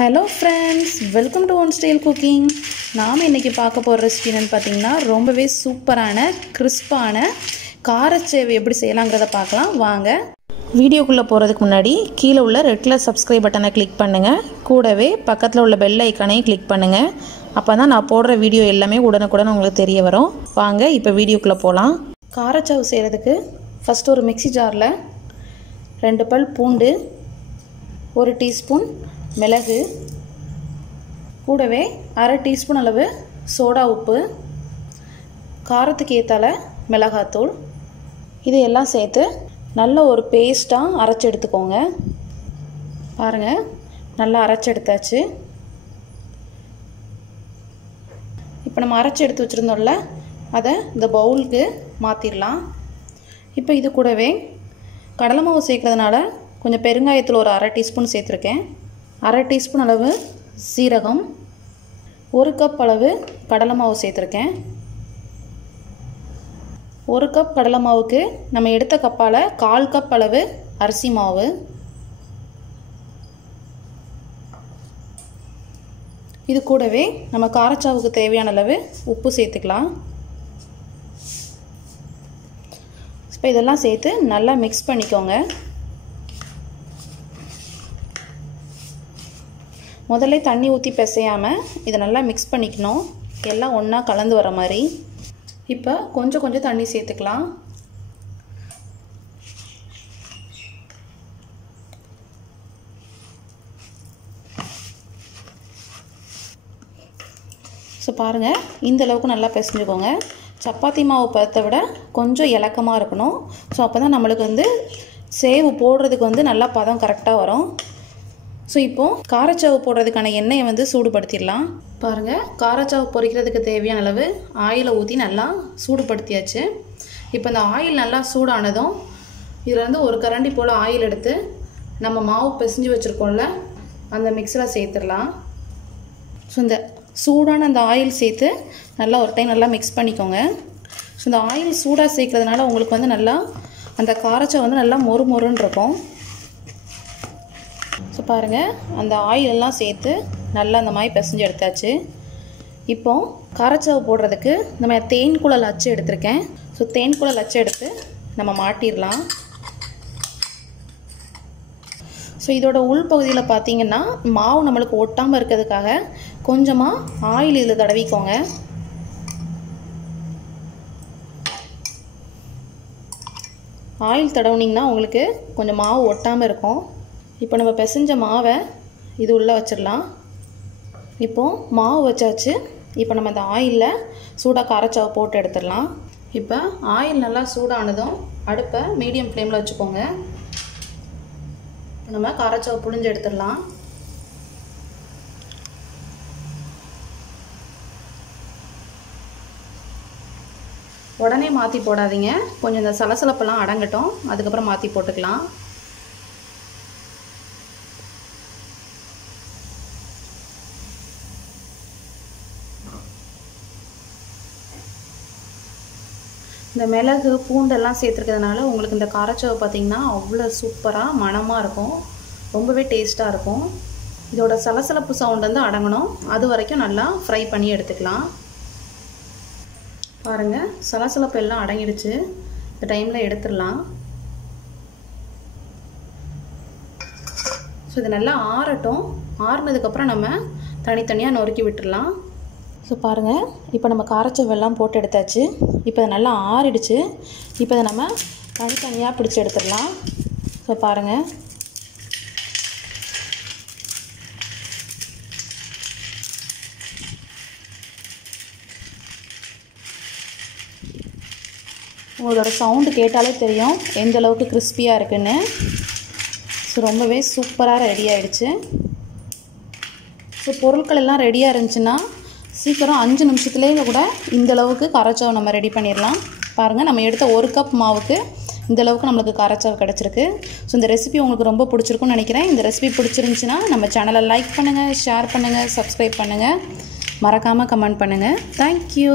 Hello friends, welcome to One Style Cooking. நாம இன்னைக்கு பார்க்க போற ரெசிபி என்னன்னு பாத்தீங்கன்னா ரொம்பவே சூப்பரான கிறிஸ்பான காரச்சேவ் எப்படி செய்யலாம்ங்கறத பார்க்கலாம் வாங்க. வீடியோக்குள்ள போறதுக்கு முன்னாடி கீழ உள்ள ரெட் கலர் subscribe பட்டனை கிளிக் பண்ணுங்க. கூடவே பக்கத்துல உள்ள பெல் ஐகானையும் கிளிக் பண்ணுங்க. அப்பதான் நான் போடுற வீடியோ எல்லாமே உடனுக்குடன் உங்களுக்கு தெரிய வரும். வாங்க இப்போ வீடியோக்குள்ள போலாம். காரச்சேவ் செய்யிறதுக்கு ஃபர்ஸ்ட் ஒரு மிக்ஸி ஜார்ல 2 பல் பூண்டு 1 டீஸ்பூன் மிளகு கூடவே 1/2 டீஸ்பூன் அளவு சோடா உப்பு காரத்துக்கு ஏத்தால மிளகாய்த்தூள் இது எல்லாம் சேர்த்து நல்ல ஒரு பேஸ்டா அரைச்சு எடுத்துக்கோங்க. பாருங்க நல்லா அரைச்சு எடுத்தாச்சு. இப்போ நம்ம அரைச்சு எடுத்து வச்சிருந்தோம்ல அதை இந்த பவுலுக்கு மாத்திரலாம். இப்போ இது கூடவே கடலை மாவு சேர்க்கிறதுனால கொஞ்சம் பெருங்காயத்தூள் ஒரு 1/2 டீஸ்பூன் சேர்த்திருக்கேன். 1/2 டீஸ்பூன் அளவு சீரகம் 1 கப் அளவு கடலை மாவு சேர்த்திருக்கேன். 1 கப் கடலை மாவுக்கு நம்ம எடுத்த கப்பால 1/4 கப் அளவு அரிசி மாவு இது கூடவே நம்ம காரச்சாவுக்கு தேவையான அளவு உப்பு சேர்த்துக்கலாம். இப்போ இதெல்லாம் சேர்த்து நல்லா மிக்ஸ் பண்ணிக்கோங்க. முதல்ல தண்ணி ஊற்றி பிசையாமல் இதை நல்லா மிக்ஸ் பண்ணிக்கணும். எல்லாம் ஒன்றா கலந்து வர மாதிரி. இப்போ கொஞ்சம் கொஞ்சம் தண்ணி சேர்த்துக்கலாம். ஸோ பாருங்கள் இந்த அளவுக்கு நல்லா பிசைஞ்சுக்கோங்க. சப்பாத்தி மாவு பதத்தை விட கொஞ்சம் இலக்கமாக இருக்கணும். ஸோ அப்போ தான் நம்மளுக்கு சேவு போடுறதுக்கு நல்லா பதம் கரெக்டாக வரும். ஸோ இப்போது காரச்சாவு போடுறதுக்கான எண்ணெயை சூடுபடுத்திடலாம். பாருங்கள் காரச்சாவு பொரிக்கிறதுக்கு தேவையான அளவு ஆயிலை ஊற்றி நல்லா சூடுபடுத்தியாச்சு. இப்போ இந்த ஆயில் நல்லா சூடானதும் இதில் ஒரு கரண்டி போல் ஆயில் எடுத்து நம்ம மாவு பிசைஞ்சு வச்சுருக்கோம்ல அந்த மிக்ஸில் சேர்த்துடலாம். ஸோ இந்த சூடான அந்த ஆயில் சேர்த்து நல்லா ஒரு டைம் நல்லா மிக்ஸ் பண்ணிக்கோங்க. ஸோ இந்த ஆயில் சூடாக சேர்க்கறதுனால உங்களுக்கு நல்லா அந்த காரச்சாவு நல்லா மொறு மொறுன்னு இருக்கும். ஸோ பாருங்கள் அந்த ஆயிலெல்லாம் சேர்த்து நல்லா அந்த மாதிரி பிசைஞ்சு எடுத்தாச்சு. இப்போது காரச்சாவு போடுறதுக்கு நம்ம தேன் குழல் அச்சு எடுத்திருக்கேன். ஸோ தேன் குழல் அச்சு எடுத்து நம்ம மாட்டிடலாம். ஸோ இதோட உள்பகுதியில் பார்த்திங்கன்னா மாவு நம்மளுக்கு ஒட்டாமல் இருக்கிறதுக்காக கொஞ்சமாக ஆயில் இதில் தடவிக்கோங்க. ஆயில் தடவுனிங்கன்னா உங்களுக்கு கொஞ்சம் மாவு ஒட்டாமல் இருக்கும். இப்போ நம்ம பிசைஞ்ச மாவை இது உள்ளே வச்சிடலாம். இப்போது மாவு வச்சாச்சு. இப்போ நம்ம இந்த ஆயிலில் சூடாக காரச்சாவை போட்டு எடுத்துடலாம். இப்போ ஆயில் நல்லா சூடானதும் அடுப்பை மீடியம் ஃப்ளேமில் வச்சுக்கோங்க. நம்ம காரச்சாவை புழிஞ்சு எடுத்துடலாம். உடனே மாற்றி போடாதீங்க. கொஞ்சம் இந்த சலசலப்பெல்லாம் அடங்கட்டும், அதுக்கப்புறம் மாற்றி போட்டுக்கலாம். இந்த மிளகு பூண்டெல்லாம் சேர்த்துருக்கிறதுனால உங்களுக்கு இந்த காரச்சாவு பார்த்திங்கன்னா அவ்வளோ சூப்பராக மணமாக இருக்கும். ரொம்பவே டேஸ்ட்டாக இருக்கும். இதோட சலசலப்பு சவுண்ட் அடங்கணும். அது வரைக்கும் நல்லா ஃப்ரை பண்ணி எடுத்துக்கலாம். பாருங்கள் சலசலப்பு எல்லாம் அடங்கிடுச்சு. இந்த டைமில் எடுத்துடலாம். ஸோ இது நல்லா ஆறட்டும். ஆறுனதுக்கப்புறம் நம்ம தனித்தனியாக நொறுக்கி விட்டுடலாம். ஸோ பாருங்கள் இப்போ நம்ம காரச்சவெல்லாம் போட்டு எடுத்தாச்சு. இப்போ அதை நல்லா ஆறிடுச்சு. இப்போ அதை நம்ம தனித்தனியாக பிடிச்சி எடுத்துடலாம். ஸோ பாருங்கள் உங்களோட சவுண்டு கேட்டாலே தெரியும் எந்த அளவுக்கு கிறிஸ்பியாக இருக்குன்னு. ஸோ ரொம்பவே சூப்பராக ரெடி ஆகிடுச்சு. ஸோ பொருட்கள் எல்லாம் ரெடியாக இருந்துச்சுன்னா சீக்கிரம் 5 நிமிஷத்துலேயே கூட இந்தளவுக்கு காரச்சாவு நம்ம ரெடி பண்ணிடலாம். பாருங்கள் நம்ம எடுத்த 1 கப் மாவுக்கு இந்தளவுக்கு நம்மளுக்கு காரச்சாவு கிடச்சிருக்கு. ஸோ இந்த ரெசிபி உங்களுக்கு ரொம்ப பிடிச்சிருக்குன்னு நினைக்கிறேன். இந்த ரெசிபி பிடிச்சிருந்துச்சின்னா நம்ம சேனலை லைக் பண்ணுங்கள், ஷேர் பண்ணுங்கள், சப்ஸ்கிரைப் பண்ணுங்கள், மறக்காமல் கமெண்ட் பண்ணுங்கள். தேங்க்யூ.